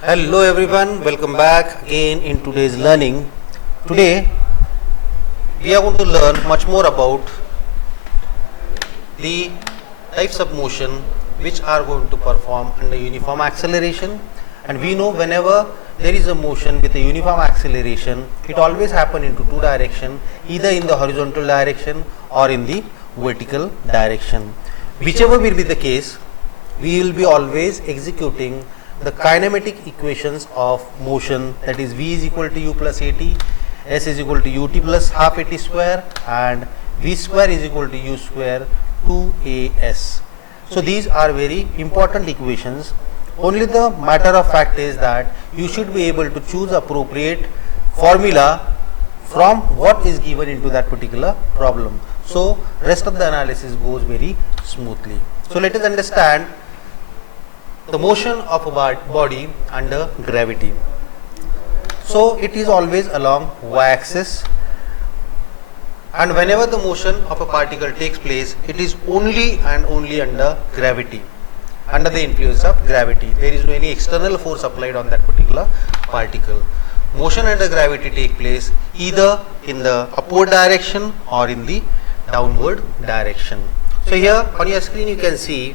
Hello everyone, welcome back again in today's learning. Today we are going to learn much more about the types of motion which are going to perform under uniform acceleration, and we know whenever there is a motion with a uniform acceleration, it always happens into two directions, either in the horizontal direction or in the vertical direction. Whichever will be the case, we will be always executing the kinematic equations of motion, that is v is equal to u plus at, s is equal to ut plus half at square, and v square is equal to u square 2as. So these are very important equations. Only the matter of fact is that you should be able to choose appropriate formula from what is given into that particular problem. So rest of the analysis goes very smoothly. So let us understand the motion of a body under gravity. So it is always along y-axis, and whenever the motion of a particle takes place, it is only and only under gravity, under the influence of gravity. There is no any external force applied on that particular particle. Motion under gravity takes place either in the upward direction or in the downward direction. So here on your screen you can see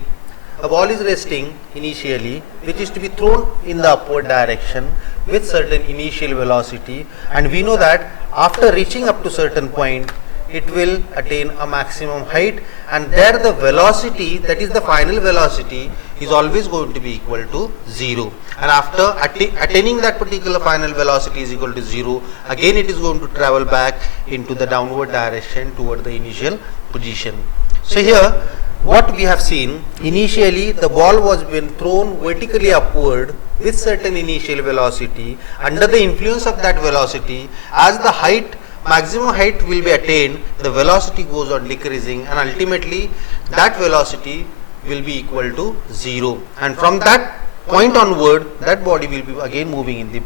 a ball is resting initially, which is to be thrown in the upward direction with certain initial velocity, and we know that after reaching up to certain point it will attain a maximum height, and there the velocity, that is the final velocity, is always going to be equal to 0, and after attaining that particular final velocity is equal to 0, again it is going to travel back into the downward direction toward the initial position. So here what we have seen, initially the ball was been thrown vertically upward with certain initial velocity. Under the influence of that velocity, as the height, maximum height will be attained, the velocity goes on decreasing, and ultimately that velocity will be equal to 0, and from that point onward that body will be again moving in the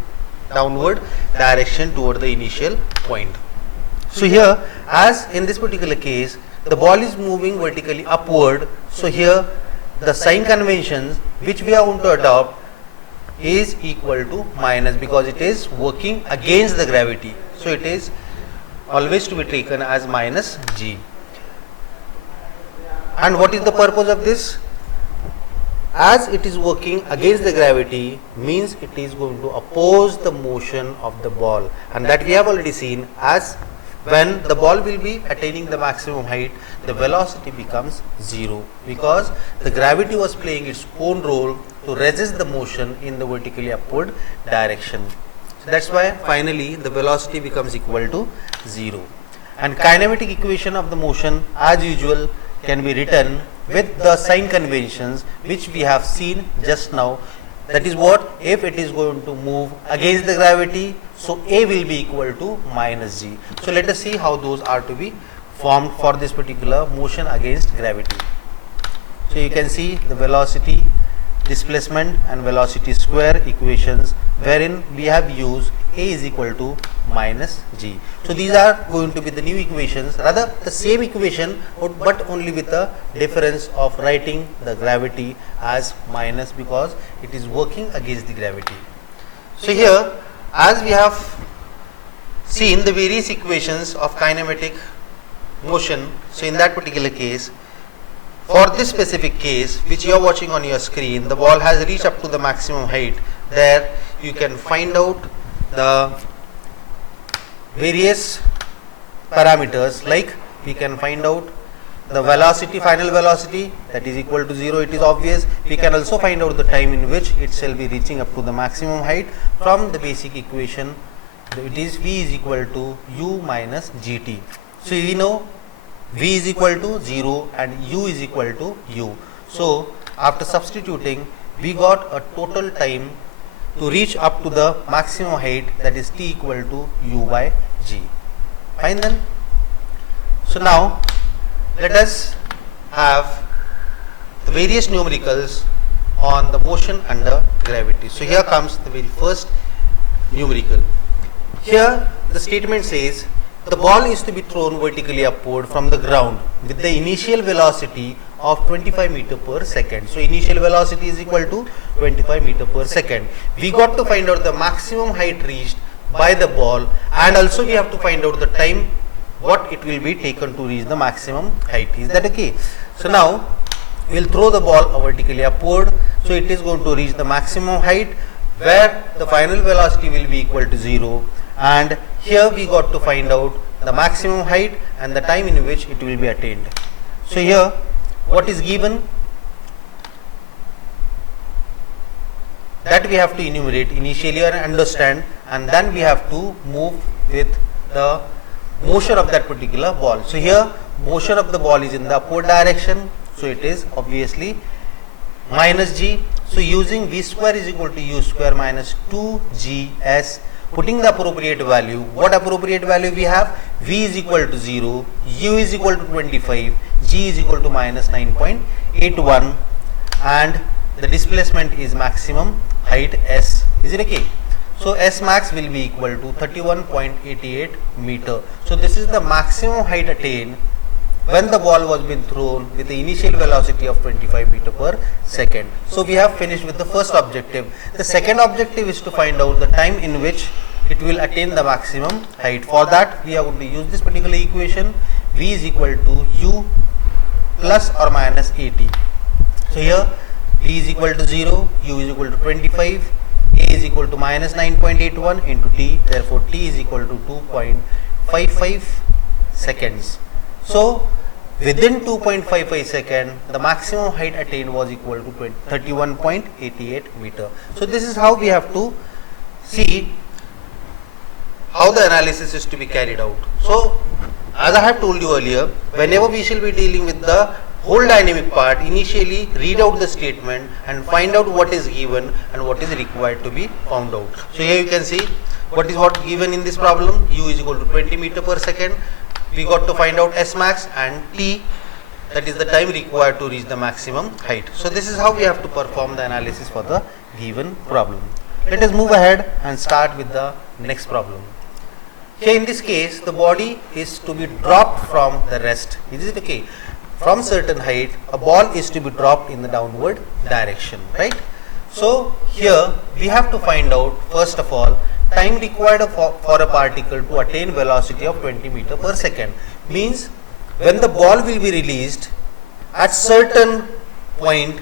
downward direction toward the initial point. So here, as in this particular case, the ball is moving vertically upward, so here the sign conventions which we are going to adopt is equal to minus, because it is working against the gravity. So it is always to be taken as minus g. And what is the purpose of this? As it is working against the gravity, means it is going to oppose the motion of the ball, and that we have already seen, as when the ball will be attaining the maximum height, the velocity becomes 0, because the gravity was playing its own role to resist the motion in the vertically upward direction. So that's why finally the velocity becomes equal to 0. And kinematic equation of the motion as usual can be written with the sign conventions which we have seen just now. That is what, if it is going to move against the gravity, so A will be equal to minus g. So let us see how those are to be formed for this particular motion against gravity. So you can see the velocity, displacement and velocity square equations, wherein we have used A is equal to minus g. So these are going to be the new equations, rather the same equation, but only with the difference of writing the gravity as minus, because it is working against the gravity. So here, as we have seen the various equations of kinematic motion, so in that particular case, for this specific case which you are watching on your screen, the ball has reached up to the maximum height. There you can find out the various parameters, like we can find out the velocity, final velocity, that is equal to 0, it is obvious. We can also find out the time in which it shall be reaching up to the maximum height from the basic equation. It is v is equal to u minus gt. So we know v is equal to 0 and u is equal to u. So after substituting, we got a total time to reach up to the maximum height, that is t equal to u by g. Fine then. So now let us have the various numericals on the motion under gravity. So here comes the very first numerical. Here the statement says the ball is to be thrown vertically upward from the ground with the initial velocity of 25 meter per second. So initial velocity is equal to 25 meter per second. We got to find out the maximum height reached by the ball, and also we have to find out the time what it will be taken to reach the maximum height. Is that okay? So now we will throw the ball vertically upward. So it is going to reach the maximum height where the final velocity will be equal to 0, and here we got to find out the maximum height and the time in which it will be attained. So here what is given, that we have to enumerate initially and understand, and then we have to move with the motion of that particular ball. So here motion of the ball is in the upward direction, so it is obviously minus g. So using v square is equal to u square minus 2gs, putting the appropriate value. What appropriate value we have? V is equal to 0, u is equal to 25, g is equal to minus 9.81, and the displacement is maximum height s. Is it okay? So s max will be equal to 31.88 meter. So this is the maximum height attained when the ball was been thrown with the initial velocity of 25 meter per second. So we have finished with the first objective. The second objective is to find out the time in which it will attain the maximum height. For that we are going to use this particular equation. V is equal to u plus or minus at. So here v is equal to 0, u is equal to 25, a is equal to minus 9.81 into t. Therefore t is equal to 2.55 seconds. So within 2.55 seconds, the maximum height attained was equal to 31.88 meter. So this is how we have to see how the analysis is to be carried out. So as I have told you earlier, whenever we shall be dealing with the whole dynamic part, initially read out the statement and find out what is given and what is required to be found out. So here you can see what is given in this problem. U is equal to 20 meter per second. We got to find out S max and T, that is the time required to reach the maximum height. So this is how we have to perform the analysis for the given problem. Let us move ahead and start with the next problem. Here in this case, the body is to be dropped from the rest. Is it okay? From certain height, a ball is to be dropped in the downward direction, right? So here we have to find out, first of all, time required for a particle to attain velocity of 20 meter per second. Means when the ball will be released at certain point,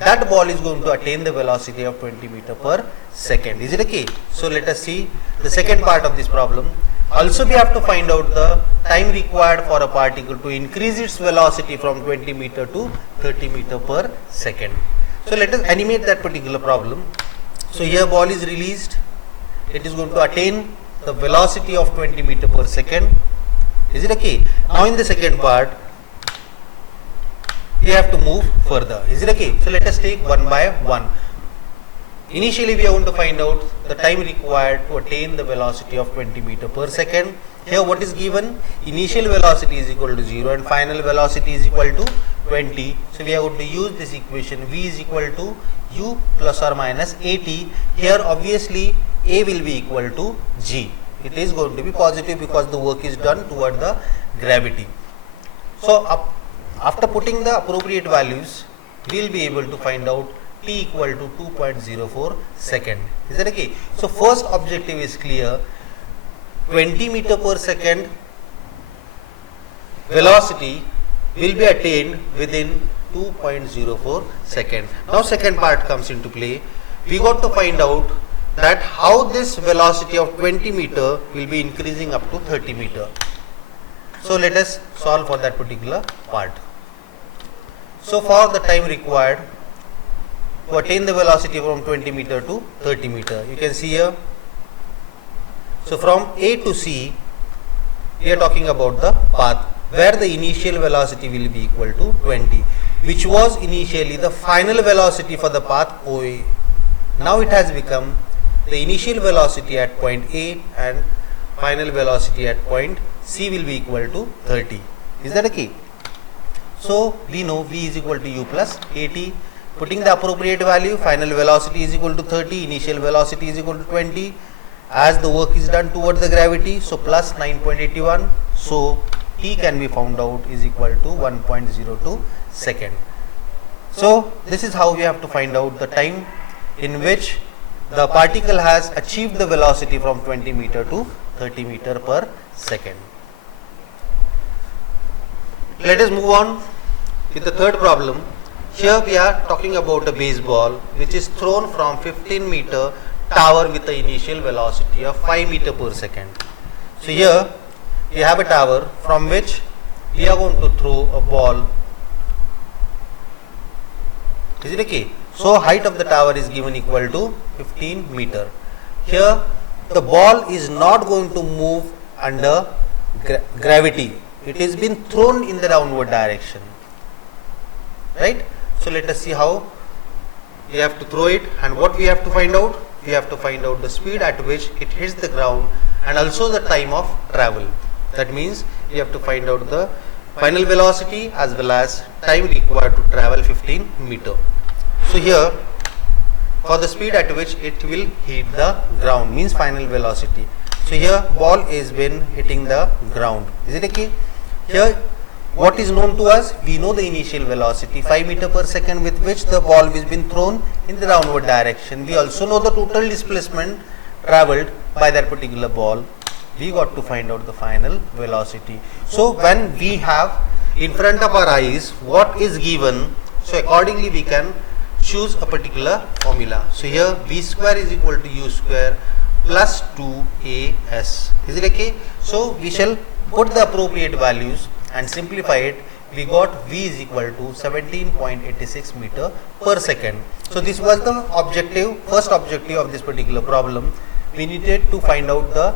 that ball is going to attain the velocity of 20 meter per second. Is it okay? So let us see the second part of this problem. Also we have to find out the time required for a particle to increase its velocity from 20 meter to 30 meter per second. So let us animate that particular problem. So here ball is released. It is going to attain the velocity of 20 meter per second. Is it okay? Now in the second part, we have to move further. Is it okay? So let us take one by one. Initially we are going to find out the time required to attain the velocity of 20 meter per second. Here what is given? Initial velocity is equal to 0 and final velocity is equal to 20. So we are going to use this equation. V is equal to u plus or minus at. Here obviously a will be equal to g. It is going to be positive because the work is done toward the gravity. So after putting the appropriate values, we will be able to find out t equal to 2.04 second. Is that okay? So first objective is clear. 20 meter per second velocity will be attained within 2.04 second. Now second part comes into play. We got to find out that how this velocity of 20 meter will be increasing up to 30 meter. So let us solve for that particular part. So for the time required to attain the velocity from 20 meter to 30 meter, you can see here. So from A to C, we are talking about the path where the initial velocity will be equal to 20, which was initially the final velocity for the path OA. Now it has become the initial velocity at point A and final velocity at point C will be equal to 30. Is that okay? So we know V is equal to u plus at. Putting the appropriate value, final velocity is equal to 30, initial velocity is equal to 20. as the work is done towards the gravity, so plus 9.81, so T can be found out is equal to 1.02 second. So this is how we have to find out the time in which the particle has achieved the velocity from 20 meter to 30 meter per second. Let us move on with the third problem. Here we are talking about a baseball which is thrown from 15 meter tower with the initial velocity of 5 meter per second. So here we have a tower from which we are going to throw a ball. Is it okay? So height of the tower is given equal to 15 meter. Here the ball is not going to move under gravity. It is been thrown in the downward direction, right? So let us see how we have to throw it, and what we have to find out. We have to find out the speed at which it hits the ground and also the time of travel. That means we have to find out the final velocity as well as time required to travel 15 meter. So here for the speed at which it will hit the ground means final velocity. So here ball is been hitting the ground. Is it okay? Here what is known to us? We know the initial velocity 5 meter per second with which the ball is been thrown in the downward direction. We also know the total displacement travelled by that particular ball. We got to find out the final velocity. So when we have in front of our eyes what is given, so accordingly we can choose a particular formula. So here v square is equal to u square plus 2as. Is it okay? So we shall put the appropriate values and simplify it. We got v is equal to 17.86 meter per second. So this was the objective, first objective of this particular problem. We needed to find out the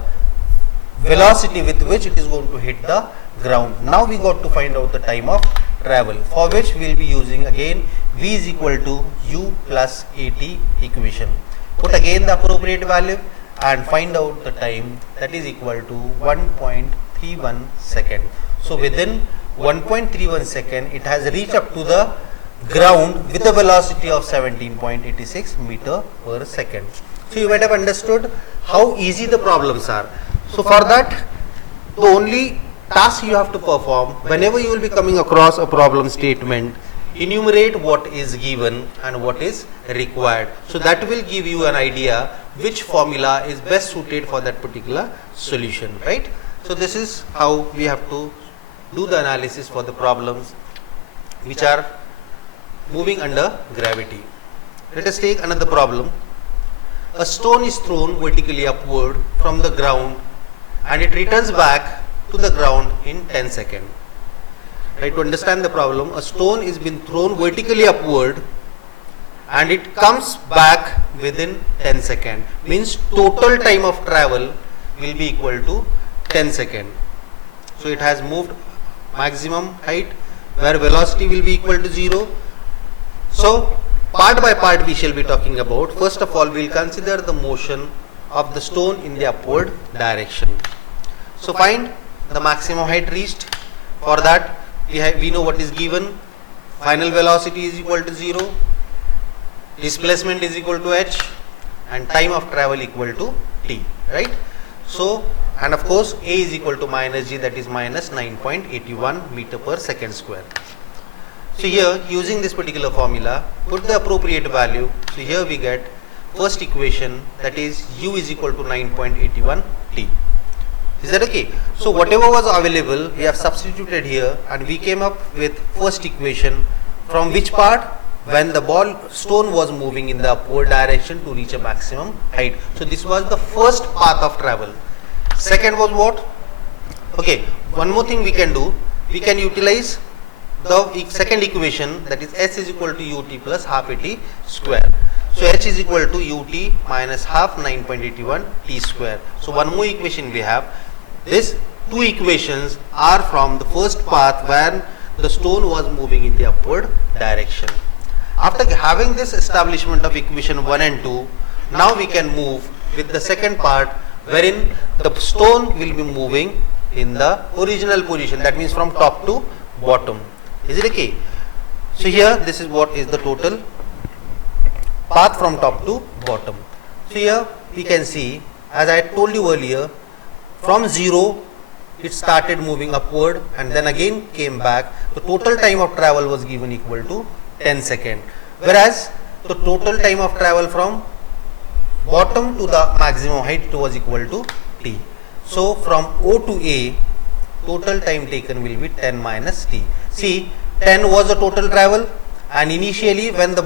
velocity with which it is going to hit the ground. Now we got to find out the time of travel, for which we will be using again v is equal to u plus at equation. Put again the appropriate value and find out the time, that is equal to 1.31 second. So within 1.31 second it has reached up to the ground with a velocity of 17.86 meter per second. So you might have understood how easy the problems are. So for that, the only task you have to perform whenever you will be coming across a problem statement, enumerate what is given and what is required. So that will give you an idea which formula is best suited for that particular solution, right? So this is how we have to do the analysis for the problems which are moving under gravity. Let us take another problem. A stone is thrown vertically upward from the ground and it returns back to the ground in 10 seconds. Right, to understand the problem, a stone is been thrown vertically upward and it comes back within 10 seconds. Means total time of travel will be equal to 10 seconds. So it has moved maximum height where velocity will be equal to 0. So part by part we shall be talking about. First of all, we will consider the motion of the stone in the upward direction. So find the maximum height reached. For that we know what is given. Final velocity is equal to 0, displacement is equal to h, and time of travel equal to t, right? So, and of course a is equal to minus g, that is minus 9.81 meter per second square. So here using this particular formula, put the appropriate value. So here we get first equation, that is u is equal to 9.81 t. Is that okay? So whatever was available we have substituted here and we came up with first equation from which part? When the stone was moving in the upward direction to reach a maximum height. So this was the first path of travel. Second was what? Okay, one more thing we can do. We can utilize the second equation, that is s is equal to ut plus half at square. So h is equal to ut minus half 9.81 t square. So one more equation we have. These two equations are from the first path where the stone was moving in the upward direction. After having this establishment of equation 1 and 2, now we can move with the second part wherein the stone will be moving in the original position, that means from top to bottom. Is it okay? So here this is what is the total path from top to bottom. So here we can see as I told you earlier, from 0 it started moving upward and then again came back. The total time of travel was given equal to 10 seconds, whereas the total time of travel from bottom to the maximum height was equal to t. So from O to A, total time taken will be 10 minus t. See, 10 was the total travel, and initially when the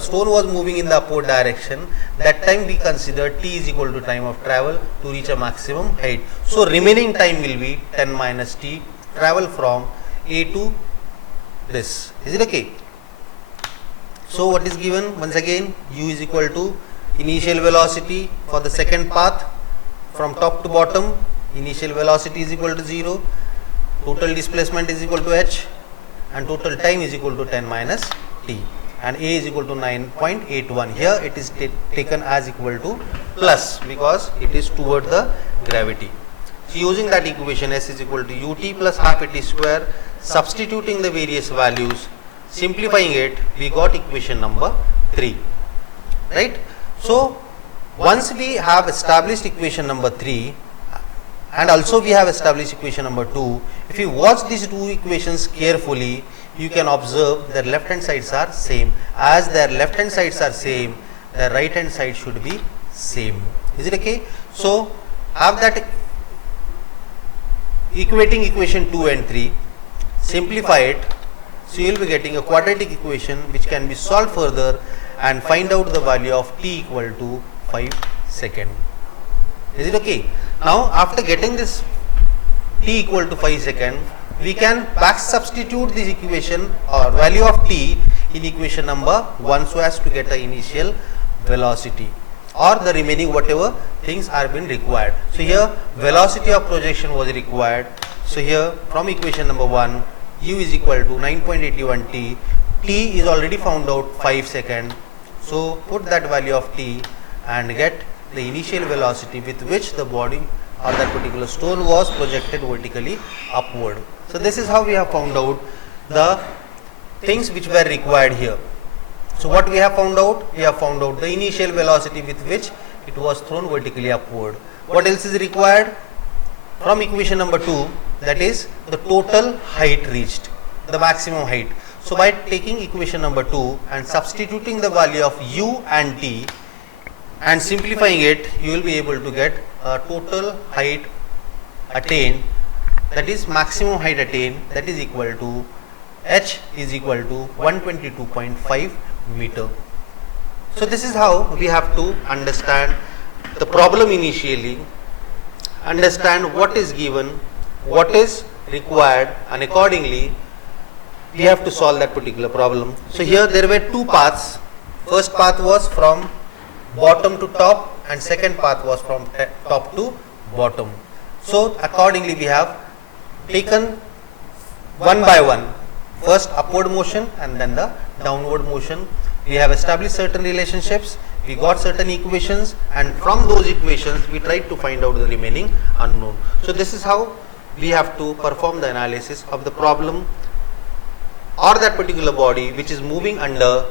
stone was moving in the upward direction, that time we consider t is equal to time of travel to reach a maximum height. So remaining time will be 10 minus t, travel from A to this. Is it okay? So what is given? Once again, u is equal to initial velocity for the second path from top to bottom. Initial velocity is equal to 0, total displacement is equal to h, and total time is equal to 10 minus t, and a is equal to 9.81. Here it is taken as equal to plus because it is toward the gravity. So using that equation, s is equal to ut plus half at square, substituting the various values, simplifying it, we got equation number 3, right? So once we have established equation number 3, and also we have established equation number 2, if you watch these two equations carefully, you can observe their left hand sides are same. As their left hand sides are same, their right hand side should be same. Is it okay? So have that equating equation 2 and 3, simplify it, so you will be getting a quadratic equation which can be solved further and find out the value of t equal to 5 seconds. Is it okay? Now after getting this t equal to 5 seconds, we can back substitute this equation or value of t in equation number 1 so as to get the initial velocity or the remaining whatever things are been required. So here velocity of projection was required. So here from equation number 1, u is equal to 9.81 t, t is already found out 5 seconds. So put that value of t and get the initial velocity with which the body or that particular stone was projected vertically upward. So this is how we have found out the things which were required here. So what we have found out? We have found out the initial velocity with which it was thrown vertically upward. What else is required? From equation number 2, that is the total height reached, the maximum height. So by taking equation number 2 and substituting the value of u and t and simplifying it, you will be able to get a total height attained, that is maximum height attained, that is equal to h is equal to 122.5 meter. So this is how we have to understand the problem initially, understand what is given, what is required, and accordingly we have to solve that particular problem. So here there were two paths. First path was from bottom to top and second path was from top to bottom. So accordingly we have taken one by one, first upward motion and then the downward motion. We have established certain relationships, we got certain equations, and from those equations we tried to find out the remaining unknown. So this is how we have to perform the analysis of the problem or that particular body which is moving under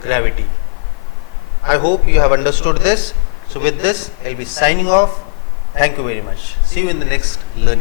gravity. I hope you have understood this. So with this, I will be signing off. Thank you very much. See you in the next learning.